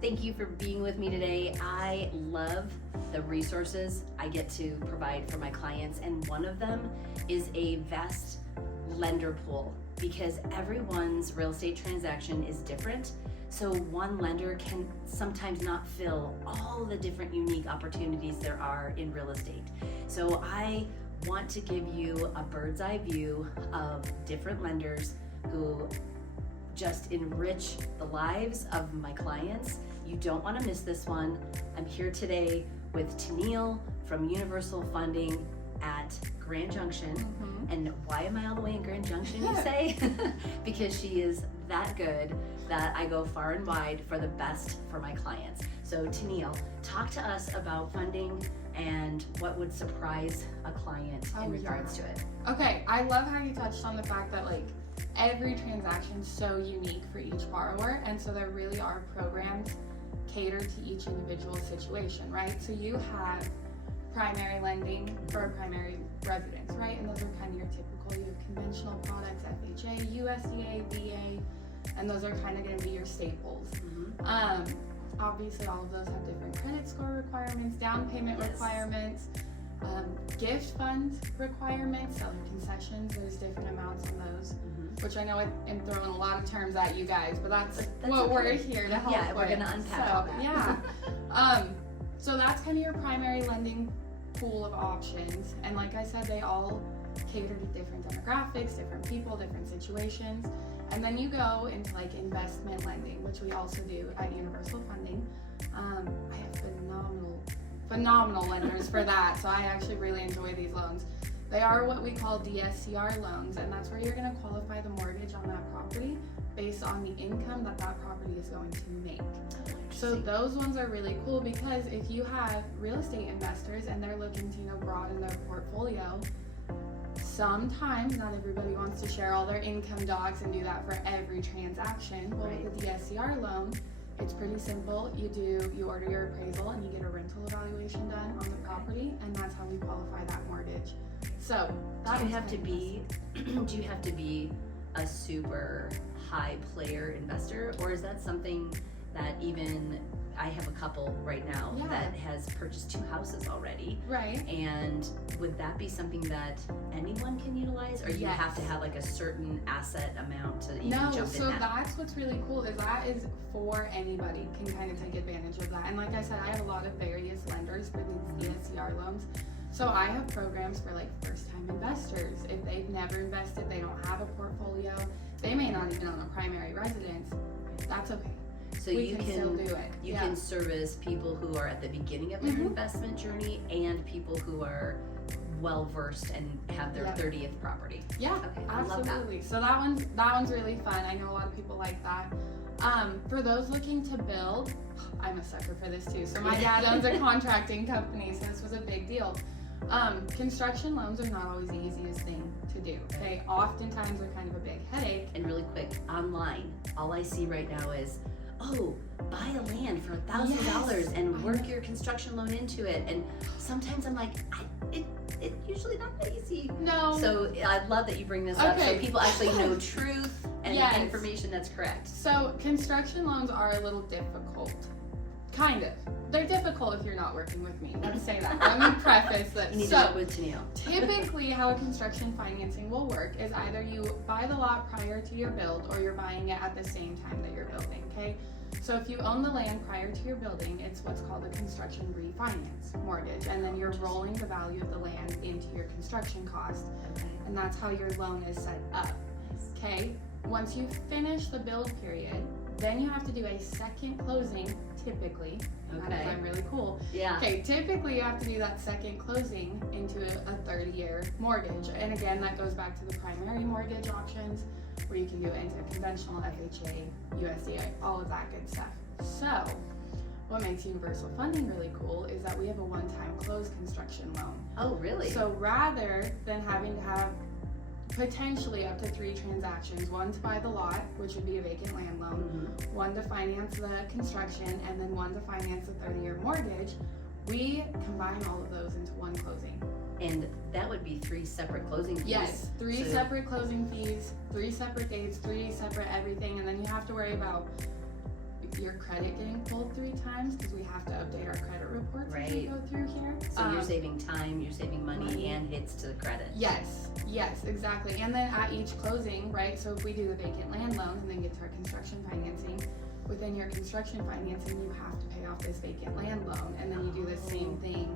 Thank you for being with me today. I love the resources I get to provide for my clients, and one of them is a vast lender pool, because everyone's real estate transaction is different. So one lender can sometimes not fill all the different unique opportunities there are in real estate. So I want to give you a bird's eye view of different lenders who just enrich the lives of my clients. You don't want to miss this one. I'm here today with Taneal from Universal Funding at Grand Junction. And why am I all the way in Grand Junction, you say? Because she is that good that I go far and wide for the best for my clients. So Taneal, talk to us about funding and what would surprise a client in regards to it. Okay, I love how you touched on the fact that like every transaction is so unique for each borrower, and so there really are programs catered to each individual situation, right? So you have primary lending for a primary residence, right? And those are kind of your typical, you have conventional products, FHA, USDA, VA, and those are kind of going to be your staples. Obviously all of those have different credit score requirements, down payment requirements, gift fund requirements, so concessions, there's different amounts on those, which I know I'm throwing a lot of terms at you guys, but that's what okay. we're here to help with. We're going to unpack all that. Yeah. So that's kind of your primary lending pool of options, and like I said, they all cater to different demographics, different people, different situations. And then you go into like investment lending, which we also do at Universal Funding. I have phenomenal lenders for that, so I actually really enjoy these loans. They are what we call DSCR loans, and that's where you're going to qualify the mortgage on that property based on the income that that property is going to make. So those ones are really cool, because if you have real estate investors and they're looking to broaden their portfolio, sometimes not everybody wants to share all their income docs and do that for every transaction. Well, with the DSCR loan, it's pretty simple. You order your appraisal and you get a rental evaluation done on the property, and that's how we qualify that mortgage. So do you have to be a super high player investor, or is that something that even I have a couple right now that has purchased 2 houses already. Right. And would that be something that anyone can utilize, or you have to have like a certain asset amount to even jump in? No, so that's what's really cool, is that is for anybody can kind of take advantage of that. And like I said, I have a lot of various lenders for these DSCR loans. So I have programs for like first-time investors. If they've never invested, they don't have a portfolio, they may not even own a primary residence, that's okay. So you can still do it. You can service people who are at the beginning of their investment journey, and people who are well versed and have their 30th property. Yeah, okay, absolutely. So that one's really fun. I know a lot of people like that. For those looking to build, I'm a sucker for this too. So my dad owns a contracting company, so this was a big deal. Construction loans are not always the easiest thing to do. Okay, oftentimes they're kind of a big headache. And really quick, online, all I see right now is, buy a land for $1,000 and work your construction loan into it. And sometimes I'm like, it's usually not that easy. No. So I love that you bring this up, so people actually know truth and information that's correct. So construction loans are a little difficult. Kind of. They're difficult if you're not working with me. Let's say that. Let me preface this. You need to work with Taneal. Typically, how a construction financing will work is either you buy the lot prior to your build, or you're buying it at the same time that you're building, okay? So if you own the land prior to your building, it's what's called a construction refinance mortgage, and then you're rolling the value of the land into your construction cost, and that's how your loan is set up, okay? Once you finish the build period, then you have to do a second closing, typically. That is, I'm really cool. Yeah. Okay, typically you have to do that second closing into a 30-year mortgage. And again, that goes back to the primary mortgage options, where you can do it into conventional, FHA, USDA, all of that good stuff. So, what makes Universal Funding really cool is that we have a one-time close construction loan. Oh, really? So rather than having to have potentially up to 3 transactions, one to buy the lot, which would be a vacant land loan, one to finance the construction, and then one to finance the 30-year mortgage, we combine all of those into one closing. And that would be 3 separate closing fees? Yes, 3 separate closing fees, 3 separate dates, 3 separate everything, and then you have to worry about your credit getting pulled 3 times because we have to update our credit reports as we go through here. So you're saving time, you're saving money, and hits to the credit. Yes, exactly. And then at each closing, right, so if we do the vacant land loan and then get to our construction financing, within your construction financing, you have to pay off this vacant land loan, and then you do the same thing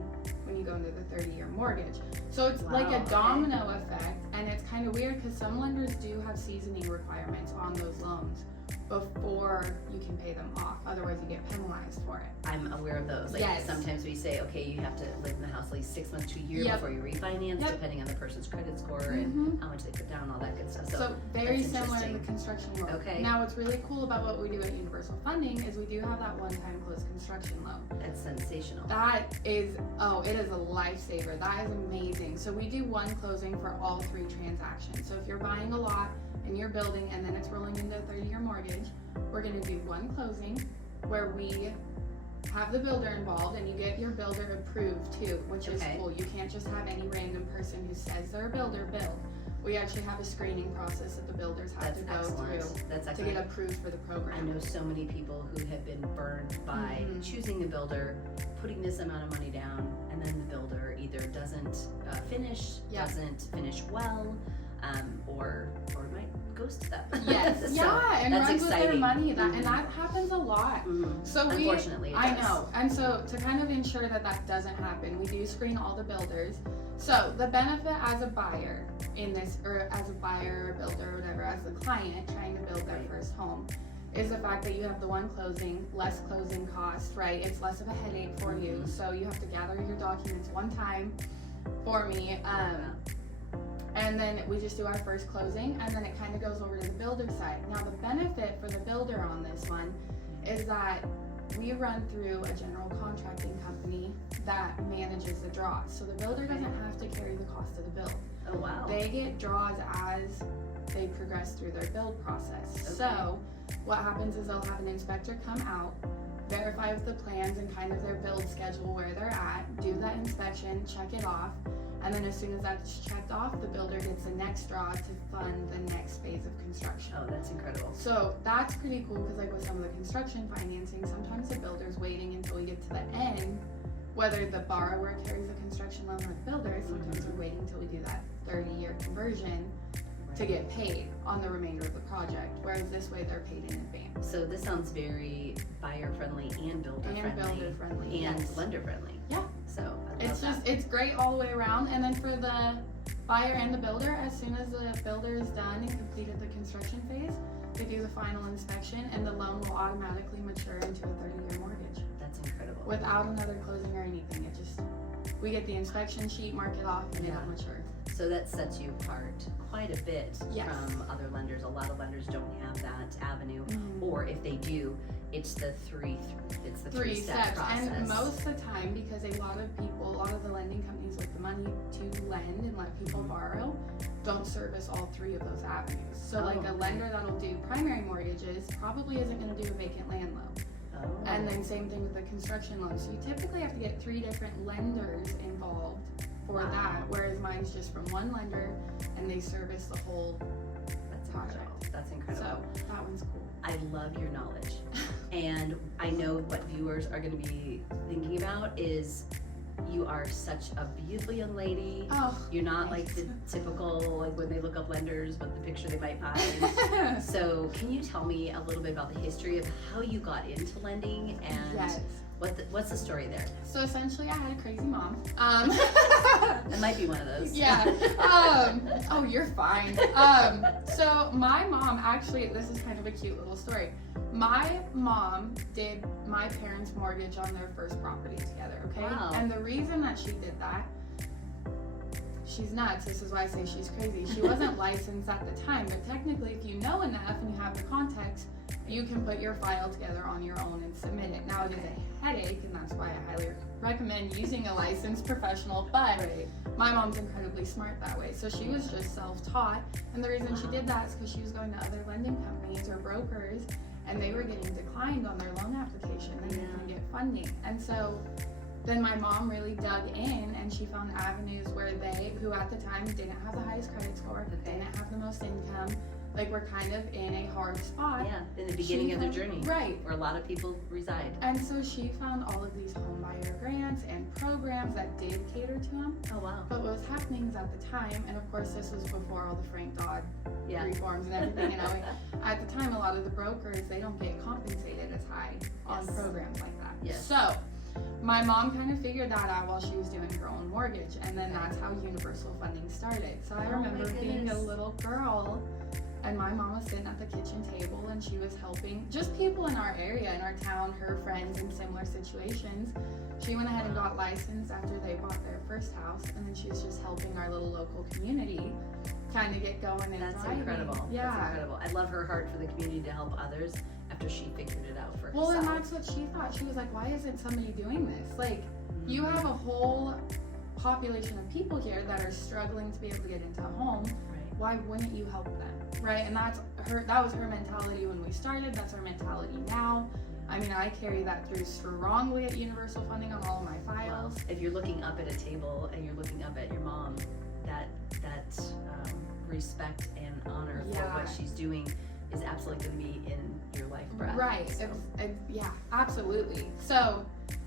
when you go into the 30-year mortgage. So it's like a domino effect, and it's kind of weird because some lenders do have seasoning requirements on those loans before you can pay them off. Otherwise, you get penalized for it. I'm aware of those. Like sometimes we say, okay, you have to live in the house at least 6 months to a year before you refinance, depending on the person's credit score and how much they put down, all that good stuff. So very similar in the construction world. Okay. Now, what's really cool about what we do at Universal Funding is we do have that one-time closed construction loan. That's sensational. That is, it is a lifesaver. That is amazing. So we do one closing for all 3 transactions. So if you're buying a lot and you're building and then it's rolling into a 30-year mortgage, we're going to do one closing where we have the builder involved, and you get your builder approved too, which is cool. You can't just have any random person who says they're a builder build. We actually have a screening process that the builders have to go through to get approved for the program. I know so many people who have been burned by choosing a builder, putting this amount of money down, and then the builder either doesn't doesn't finish well, or might ghost them. Yes, so and that's runs exciting. with their money, and that happens a lot. So unfortunately, it I does. know, and so to kind of ensure that doesn't happen, we do screen all the builders. So the benefit as a buyer in this, or as a buyer or builder or whatever, as the client trying to build their first home, is the fact that you have the one closing, less closing costs, right? It's less of a headache for you. So you have to gather your documents one time for me. And then we just do our first closing, and then it kind of goes over to the builder side. Now the benefit for the builder on this one is that we run through a general contracting company that manages the draws. So the builder doesn't have to carry the cost of the build. Oh wow. They get draws as they progress through their build process. So what happens is they'll have an inspector come out, verify with the plans and kind of their build schedule where they're at, do that inspection, check it off, and then as soon as that's checked off, the builder gets the next draw to fund the next phase of construction. Oh, that's incredible. So that's pretty cool because like with some of the construction financing, sometimes the builder's waiting until we get to the end, whether the borrower carries the construction loan or the builder, sometimes we're waiting until we do that 30-year conversion to get paid on the remainder of the project, whereas this way they're paid in advance. So this sounds very buyer friendly and builder friendly and lender friendly. Yeah. So it's great all the way around. And then for the buyer and the builder, as soon as the builder is done and completed the construction phase, they do the final inspection and the loan will automatically mature into a 30-year mortgage. That's incredible. Without another closing or anything. We get the inspection sheet, mark it off, and it'll mature. So that sets you apart quite a bit from other lenders. A lot of lenders don't have that avenue, or if they do, it's the three-step process. And most of the time, because a lot of the lending companies with the money to lend and let people borrow don't service all 3 of those avenues. So a lender that'll do primary mortgages probably isn't going to do a vacant land loan. And then same thing with the construction loan. So you typically have to get 3 different lenders involved for that, whereas mine's just from one lender and they service the whole project. That's incredible. So that one's cool. I love your knowledge. And I know what viewers are going to be thinking about is you are such a beautiful young lady. Oh, you're not like the typical, like when they look up lenders, what the picture they might find. So can you tell me a little bit about the history of how you got into lending and what's the story there? So essentially I had a crazy mom. It might be one of those. Yeah. Oh, you're fine. So my mom, actually, this is kind of a cute little story. My mom did my parents' mortgage on their first property together, okay? Wow. And the reason that she did that, she's nuts. This is why I say she's crazy. She wasn't licensed at the time, but technically if you know enough and you have the context, you can put your file together on your own and submit it. Now it is a headache, and that's why I highly recommend using a licensed professional, but my mom's incredibly smart that way. So she was just self-taught, and the reason she did that is because she was going to other lending companies or brokers, and they were getting declined on their loan application and they couldn't get funding. And so then my mom really dug in and she found avenues where who at the time didn't have the highest credit score, didn't have the most income, like we're kind of in a hard spot. Yeah, in the beginning of their journey. Right. Where a lot of people reside. And so she found all of these home buyer grants and programs that did cater to them. Oh, wow. But what was happening is at the time, and of course this was before all the Frank Dodd Yeah. reforms and everything, you know, at the time a lot of the brokers, they don't get compensated as high on Yes. programs like that. Yes. So my mom kind of figured that out while she was doing her own mortgage, and then that's how universal funding started. So I Oh my remember being a goodness. little girl, and my mom was sitting at the kitchen table and she was helping just people in our area, in our town, her friends in similar situations. She went ahead and got licensed after they bought their first house, and then she was just helping our little local community kind of get going and That's thriving. incredible. Yeah. That's incredible. I love her heart for the community to help others after she figured it out for Well, herself. and that's what she thought. She was like, why isn't somebody doing this? Like, you have a whole population of people here that are struggling to be able to get into a home. Right. Why wouldn't you help them? Right? And that was her mentality when we started. That's her mentality now. I mean, I carry that through strongly at universal funding on all of my Well, files. if you're looking up at a table and you're looking up at your mom, that respect and honor for Yeah. what she's doing is absolutely going to be in your life breath. Right. So, Yeah, absolutely. So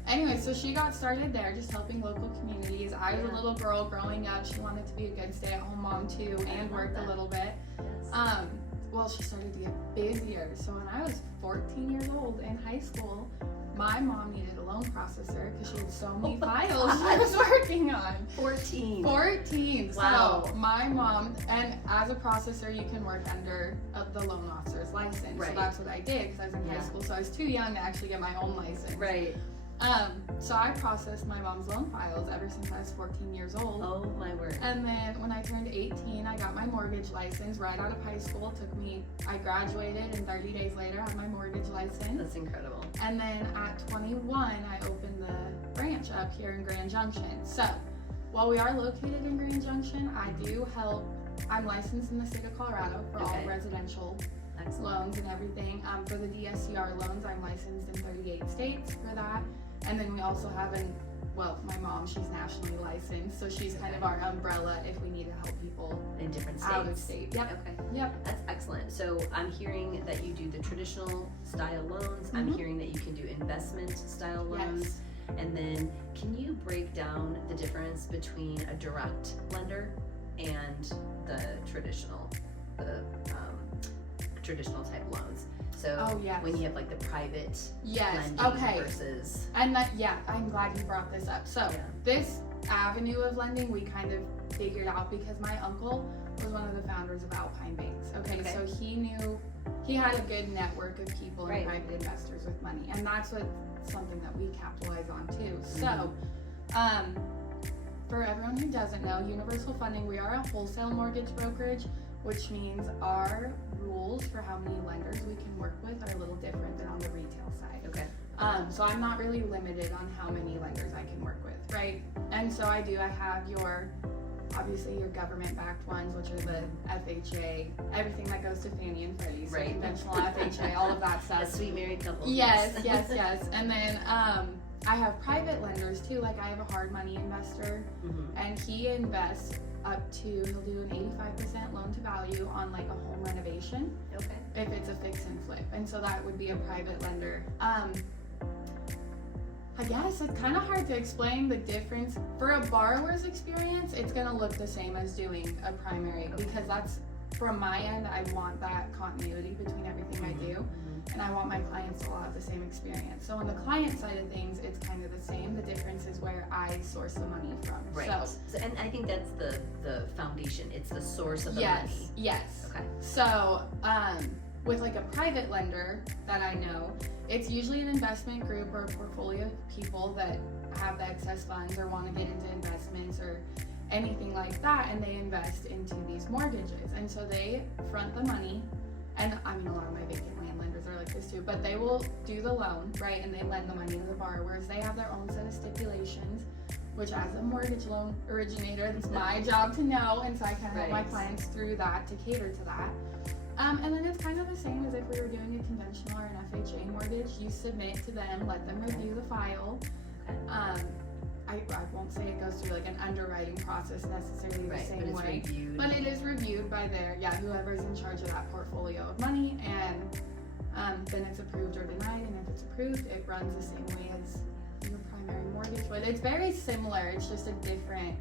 anyway, so she got started there, just helping local communities. I was a Yeah. little girl growing up. She wanted to be a good stay-at-home mom too, and love worked a that. little bit. yes. Well, she started to get busier. So when I was 14 years old in high school, my mom needed a loan processor because she had so many files she was working on. 14. 14. Wow. So my mom, and as a processor, you can work under the loan officer's license. Right. So that's what I did because I was in high Yeah. school. So I was too young to actually get my own license. Right. So I processed my mom's loan files ever since I was 14 years old. Oh my word. And then when I turned 18, I got my mortgage license right out of high school. I graduated, and 30 days later, I had my mortgage license. That's incredible. And then at 21, I opened the branch up here in Grand Junction. So while we are located in Grand Junction, I do help. I'm licensed in the state of Colorado for all Okay. residential Excellent. loans and everything. For the DSCR loans, I'm licensed in 38 states for that. And then we also have my mom, she's nationally licensed, so she's kind of our umbrella if we need to help people In different states. out of state. Yep. Okay. Yep. That's excellent. So I'm hearing that you do the traditional style loans. I'm Mhm. hearing that you can do investment style loans. Yes. And then can you break down the difference between a direct lender and the traditional type loans? So Oh, yes. when you have like the private Yes. lending Okay. versus And I'm glad you brought this up. So Yeah. this avenue of lending we kind of figured out because my uncle was one of the founders of Alpine Banks. Okay. Okay. So he had a good network of people and Right. private investors with money, and that's something that we capitalize on too. Mm-hmm. So for everyone who doesn't know, universal funding, we are a wholesale mortgage brokerage, which means our rules for how many lenders we can work with are a little different than on the retail side. okay. So I'm not really limited on how many lenders I can work with, right? And so I have obviously your government-backed ones, which are the FHA, everything that goes to Fannie and Freddie, so Right. conventional FHA, all of that A stuff. sweet married couple. Yes. And then I have private lenders too, like I have a hard money investor, Mm-hmm. and he invests he'll do an 85% loan to value on like a home renovation Okay. if it's a fix and flip, and so that would be a private lender. I guess it's kind of hard to explain the difference. For a borrower's experience, it's going to look the same as doing a primary, because that's, from my end, I want that continuity between everything I do, and I want my clients to all have the same experience. So on the client side of things, it's kind of the same. The difference is where I source the money from. Right. So, and I think that's the foundation. It's the source of the money. Yes. Okay. So, with like a private lender that I know, it's usually an investment group or a portfolio of people that have the excess funds or want to get into investments or anything like that, and they invest into these mortgages. And so they front the money, and I mean, a lot of my vacant land lenders are like this too, but they will do the loan, right, and they lend the money to the borrowers. They have their own set of stipulations, which as a mortgage loan originator, it's my job to know, and so I kind of help my Right. clients through that to cater to that. And then it's kind of the same as if we were doing a conventional or an FHA mortgage. You submit to them, let them review the file. I won't say it goes through like an underwriting process necessarily the same way, but it is reviewed by whoever's in charge of that portfolio of money, and then it's approved or denied, and if it's approved, it runs the same way as your primary mortgage would. It's very similar, it's just a different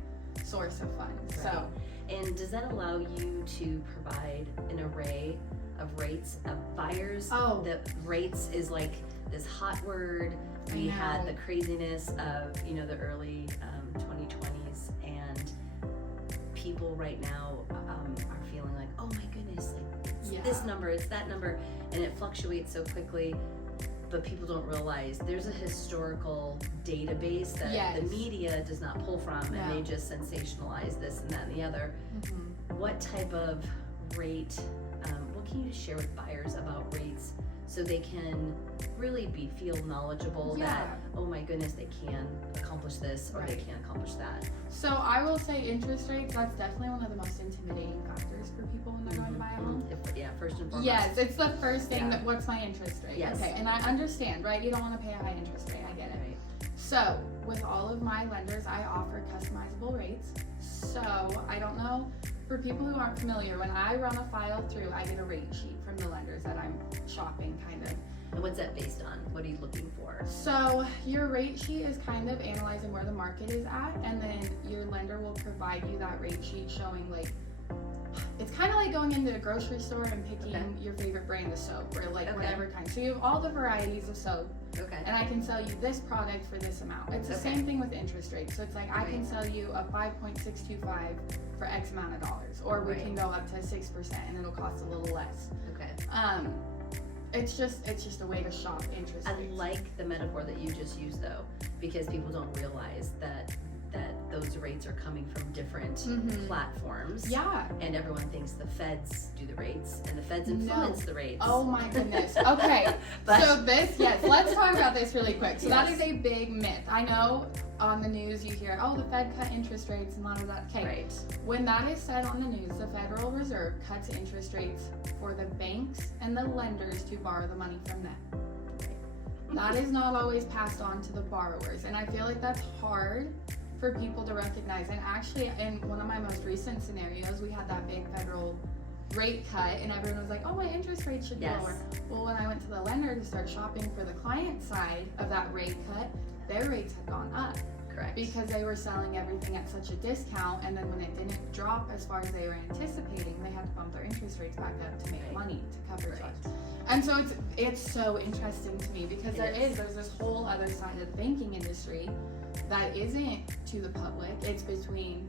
source of funds. Right. So, and does that allow you to provide an array of rates of buyers? Oh, the rates is like this hot word. We had the craziness of the early 2020s, and people right now are feeling like, oh my goodness, like it's this number, it's that number, and it fluctuates so quickly. But people don't realize there's a historical database that the media does not pull from, and they just sensationalize this and that and the other. Mm-hmm. What type of rate, what can you share with buyers about rates so they can really feel knowledgeable that, oh my goodness, they can accomplish this or they can't accomplish that? So I will say interest rates, that's definitely one of the most intimidating factors for people when they're going to buy a home. First and foremost. Yes, it's the first thing that, what's my interest rate? Yes. Okay, and I understand, right? You don't want to pay a high interest rate, I get it. Right. So with all of my lenders, I offer customizable rates. So I don't know, for people who aren't familiar, when I run a file through, I get a rate sheet from the lenders that I'm shopping kind of. And what's that based on? What are you looking for? So your rate sheet is kind of analyzing where the market is at, and then your lender will provide you that rate sheet showing like, it's kind of like going into a grocery store and picking your favorite brand of soap, or like whatever kind. So you have all the varieties of soap, and I can sell you this product for this amount. It's the same thing with interest rates. So it's like I can sell you a 5.625 for X amount of dollars, or we can go up to 6% and it'll cost a little less. It's just a way to shop interest rates. I like the metaphor that you just used though, because people don't realize that those rates are coming from different platforms. Yeah. And everyone thinks the feds do the rates, and the feds influence the rates. Oh my goodness. Okay. So let's talk about this really quick. So that is a big myth. I know on the news you hear, oh, the Fed cut interest rates and a lot of that. Okay. Right. When that is said on the news, the Federal Reserve cuts interest rates for the banks and the lenders to borrow the money from them. That is not always passed on to the borrowers, and I feel like that's hard for people to recognize. And actually, in one of my most recent scenarios, we had that big federal rate cut, and everyone was like, oh, my interest rate should be lower. Well, when I went to the lender to start shopping for the client side of that rate cut, their rates had gone up. Correct. Because they were selling everything at such a discount, and then when it didn't drop as far as they were anticipating, they had to bump their interest rates back up to make money to cover it. And so it's so interesting to me, because there's this whole other side of the banking industry that isn't to the public. It's between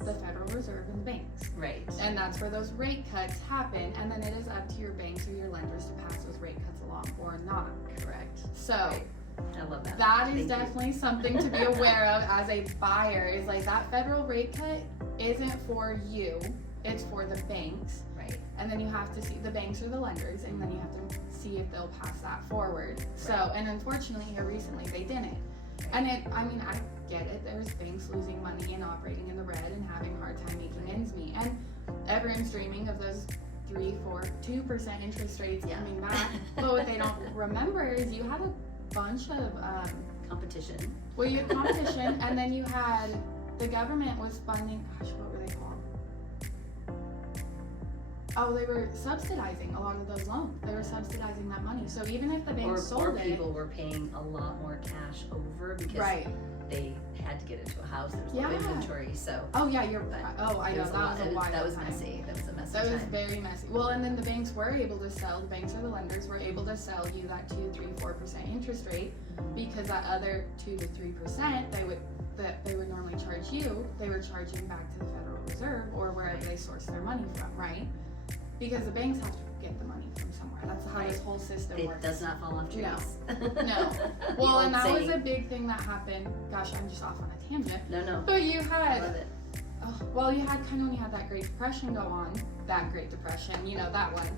the Federal Reserve and the banks. Right. And that's where those rate cuts happen, and then it is up to your banks or your lenders to pass those rate cuts along or not. Correct. So I love that. That is definitely something to be aware of as a buyer, is like that federal rate cut isn't for you, it's for the banks. Right. And then you have to see the banks or the lenders, and then you have to see if they'll pass that forward. So, and unfortunately here recently they didn't. And I get it, there's banks losing money and operating in the red and having a hard time making ends meet. And everyone's dreaming of those 3, 4, 2% interest rates coming back. But what they don't remember is you had a bunch of competition. Well, you had competition, and then you had the government was funding, what were they called? Oh, they were subsidizing a lot of those loans. They were subsidizing that money. So even if the bank sold it, people were paying a lot more cash over because they had to get into a house. There was no inventory. So I know that was a wild. That was messy. That was a messy. That was very messy. Well, and then the banks were able to sell. The banks or the lenders were able to sell you that 2, 3, 4% interest rate, because that other 2 to 3% they would normally charge you, they were charging back to the Federal Reserve or wherever they source their money from, right? Because the banks have to get the money from somewhere. That's how this whole system works. It does not fall off trees. No. Well, and that was a big thing that happened. Gosh, I'm just off on a tangent. No. But you had, I love it. you had kind of when you had that Great Depression go on, that Great Depression, that one.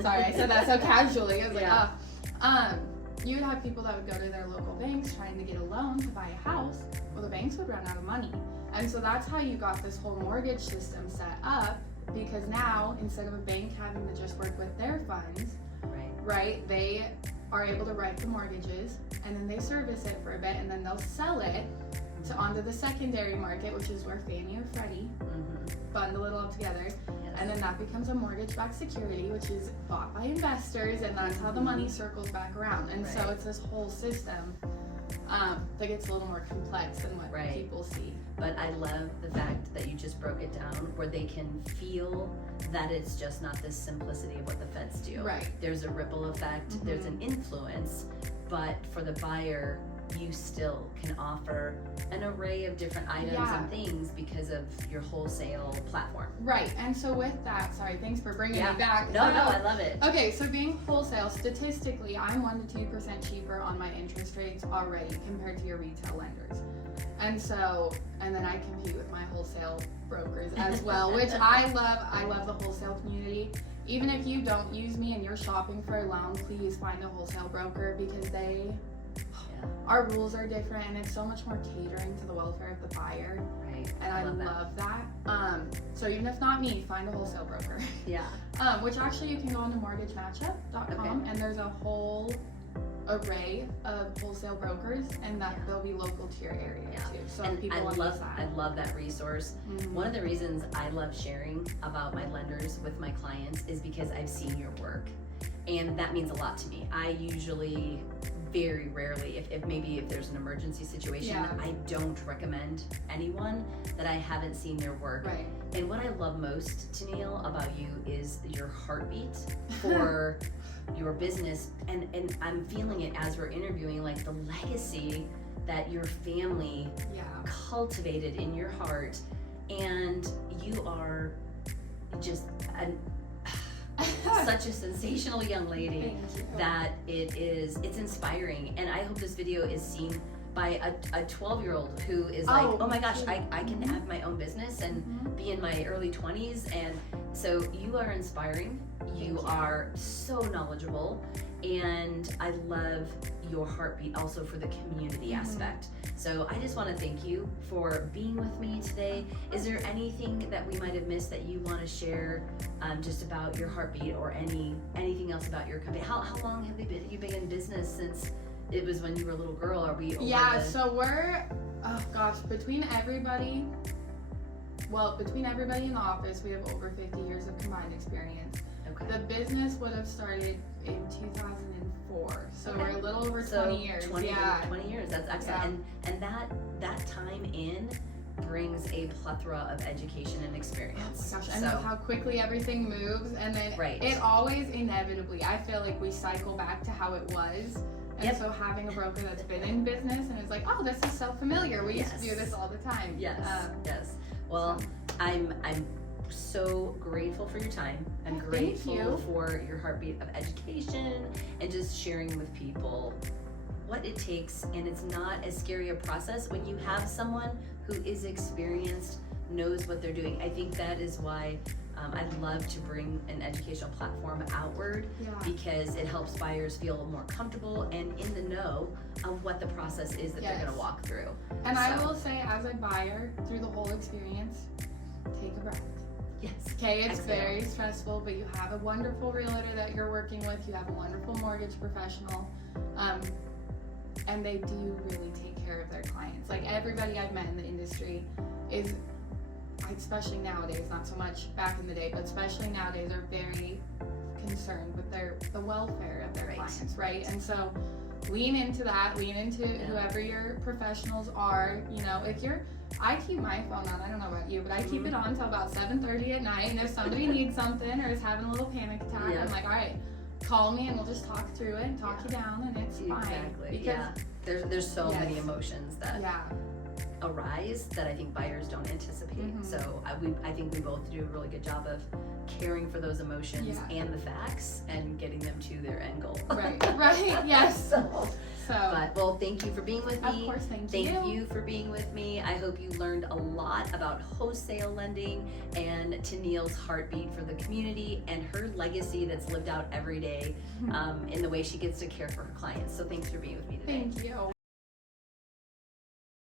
Sorry, I said that so casually. I was like, you would have people that would go to their local banks trying to get a loan to buy a house. Well, the banks would run out of money. And so that's how you got this whole mortgage system set up. Because now, instead of a bank having to just work with their funds, right, they are able to write the mortgages, and then they service it for a bit, and then they'll sell it to onto the secondary market, which is where Fannie or Freddie bundle it all together. And then that becomes a mortgage-backed security, which is bought by investors, and that's how the money circles back around. And so it's this whole system that gets a little more complex than what people see. But I love the fact that you just broke it down, where they can feel that it's just not this simplicity of what the feds do. Right. There's a ripple effect, there's an influence, but for the buyer, you still can offer an array of different items and things because of your wholesale platform. Right, and so with that, sorry, thanks for bringing me back. No, I love it. Okay, so being wholesale, statistically, I'm 1 to 2% cheaper on my interest rates already compared to your retail lenders. And so, and then I compete with my wholesale brokers as well, which I love the wholesale community. Even if you don't use me and you're shopping for a loan, please find a wholesale broker, because our rules are different, and it's so much more catering to the welfare of the buyer. Right. And I love that. So even if not me, find a wholesale broker. Yeah. Which actually you can go on to mortgagematchup.com, and there's a whole array of wholesale brokers, and that they'll be local to your area too. So and people I love that resource. One of the reasons I love sharing about my lenders with my clients is because I've seen your work, and that means a lot to me. I usually very rarely, if there's an emergency situation, I don't recommend anyone that I haven't seen their work. Right. And what I love most, Taneal, about you is your heartbeat for your business, and I'm feeling it as we're interviewing, like the legacy that your family cultivated in your heart, and you are just such a sensational young lady that it's inspiring. And I hope this video is seen by a 12-year-old who is like, oh my gosh, I can have my own business and be in my early 20s. And so you are inspiring. You are so knowledgeable, and I love your heartbeat also for the community aspect. So I just want to thank you for being with me today. Is there anything that we might have missed that you want to share just about your heartbeat, or anything else about your company? How long have you been in business? Since it was when you were a little girl? Are we over so we're, between everybody in the office, we have over 50 years of combined experience. Okay. The business would have started in 2004, so we're a little over 20 years. 20 years, that's excellent. And that time in brings a plethora of education and experience. Oh my gosh, I know how quickly everything moves, and then it always inevitably, I feel like we cycle back to how it was. And so having a broker that's been in business and is like, oh, this is so familiar. We used to do this all the time. Yes. Well, I'm so grateful for your time. I'm grateful for your heartbeat of education and just sharing with people what it takes. And it's not as scary a process when you have someone who is experienced, knows what they're doing. I think that is why I'd love to bring an educational platform outward, because it helps buyers feel more comfortable and in the know of what the process is that they're going to walk through. And I will say, as a buyer, through the whole experience, take a breath. Yes. Okay, it's very stressful, but you have a wonderful realtor that you're working with. You have a wonderful mortgage professional, and they do really take care of their clients. Like everybody I've met in the industry is, especially nowadays, not so much back in the day, but especially nowadays, are very concerned with the welfare of their clients, right? And so lean into that, lean into whoever your professionals are. You know, I keep my phone on, I don't know about you, but I keep it on until about 7:30 at night, and if somebody needs something or is having a little panic attack, I'm like, all right, call me and we'll just talk through it and talk you down, and it's fine. Because there's so many emotions that arise that I think buyers don't anticipate. So I think we both do a really good job of caring for those emotions and the facts and getting them to their end goal. Right, yes. But thank you for being with me. Of course, thank you for being with me. I hope you learned a lot about wholesale lending and Taneal's heartbeat for the community and her legacy that's lived out every day in the way she gets to care for her clients. So thanks for being with me today. Thank you.